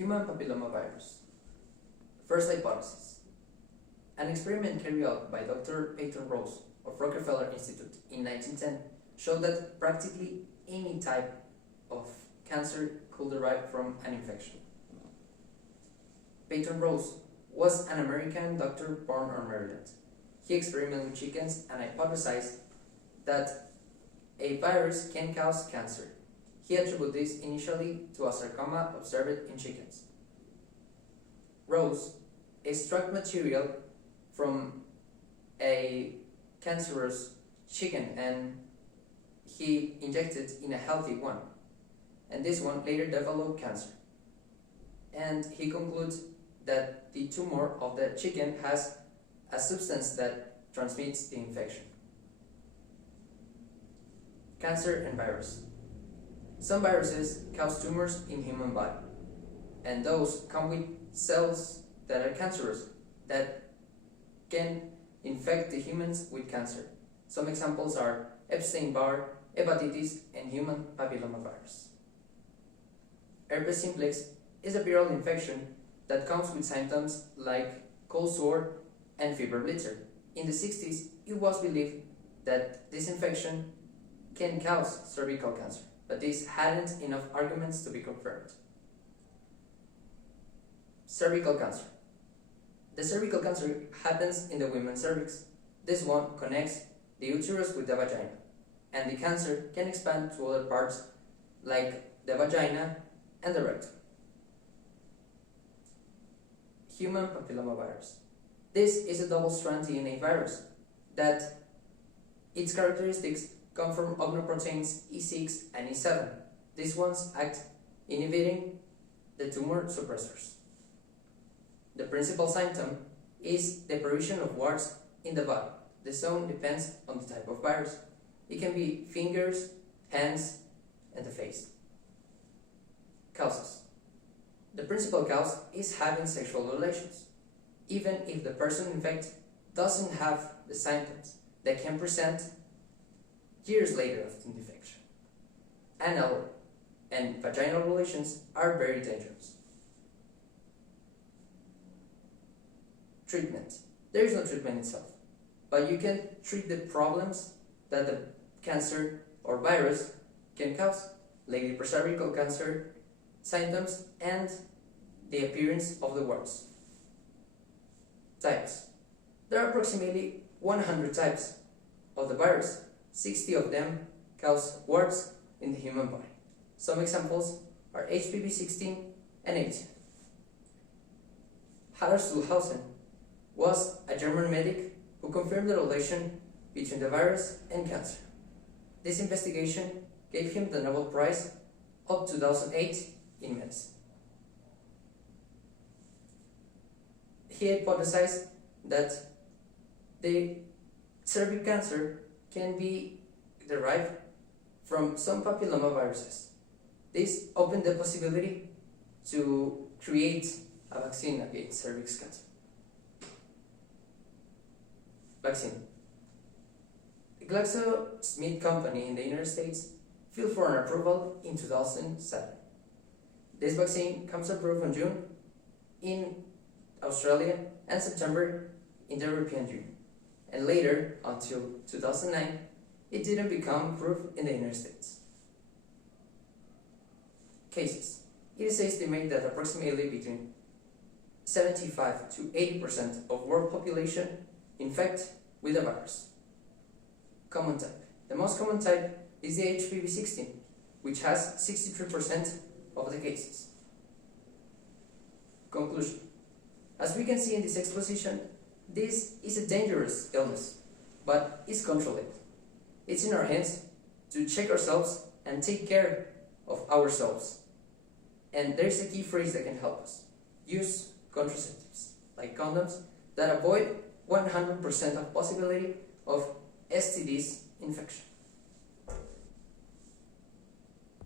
Human papillomavirus. First hypothesis. An experiment carried out by Dr. Peyton Rose of Rockefeller Institute in 1910 showed that practically any type of cancer could derive from an infection. Peyton Rose was an American doctor born on Maryland. He experimented with chickens and hypothesized that a virus can cause cancer. He attributed this initially to a sarcoma observed in chickens. Rose extracted material from a cancerous chicken and he injected in a healthy one, and this one later developed cancer. And he concludes that the tumor of the chicken has a substance that transmits the infection. Cancer and virus. Some viruses cause tumors in human body, and those come with cells that are cancerous that can infect the humans with cancer. Some examples are Epstein-Barr, hepatitis, and human papillomavirus. Herpes simplex is a viral infection that comes with symptoms like cold sore and fever blitzer. In the 60s, it was believed that this infection can cause cervical cancer, but this hadn't enough arguments to be confirmed. Cervical cancer. The cervical cancer happens in the women's cervix. This one connects the uterus with the vagina, and the cancer can expand to other parts like the vagina and the rectum. Human papillomavirus. This is a double-strand DNA virus that its characteristics come from ognoproteins E6 and E7. These ones act inhibiting the tumor suppressors. The principal symptom is the apparition of warts in the body. The zone depends on the type of virus. It can be fingers, hands, and the face. Causes. The principal cause is having sexual relations. Even if the person infected doesn't have the symptoms, they can present years later after the infection. Anal and vaginal relations are very dangerous. Treatment. There is no treatment itself, but you can treat the problems that the cancer or virus can cause, like the cervical cancer symptoms and the appearance of the warts. Types. There are approximately 100 types of the virus. 60 of them cause warts in the human body. Some examples are HPV 16 and 18. Haller-Stulhausen was a German medic who confirmed the relation between the virus and cancer. This investigation gave him the Nobel Prize of 2008 in medicine. He hypothesized that the cervical cancer can be derived from some papillomaviruses. This opened the possibility to create a vaccine against cervix cancer. Vaccine. The GlaxoSmithKline company in the United States filed for an approval in 2007. This vaccine comes approved in June in Australia and September in the European Union, and later, until 2009, it didn't become approved in the United States. Cases. It is estimated that approximately between 75 to 80% of world population infect with the virus. Common type. The most common type is the HPV 16, which has 63% of the cases. Conclusion. As we can see in this exposition, this is a dangerous illness, but it's controllable. It's in our hands to check ourselves and take care of ourselves. And there's a key phrase that can help us. Use contraceptives, like condoms, that avoid 100% of possibility of STDs infection.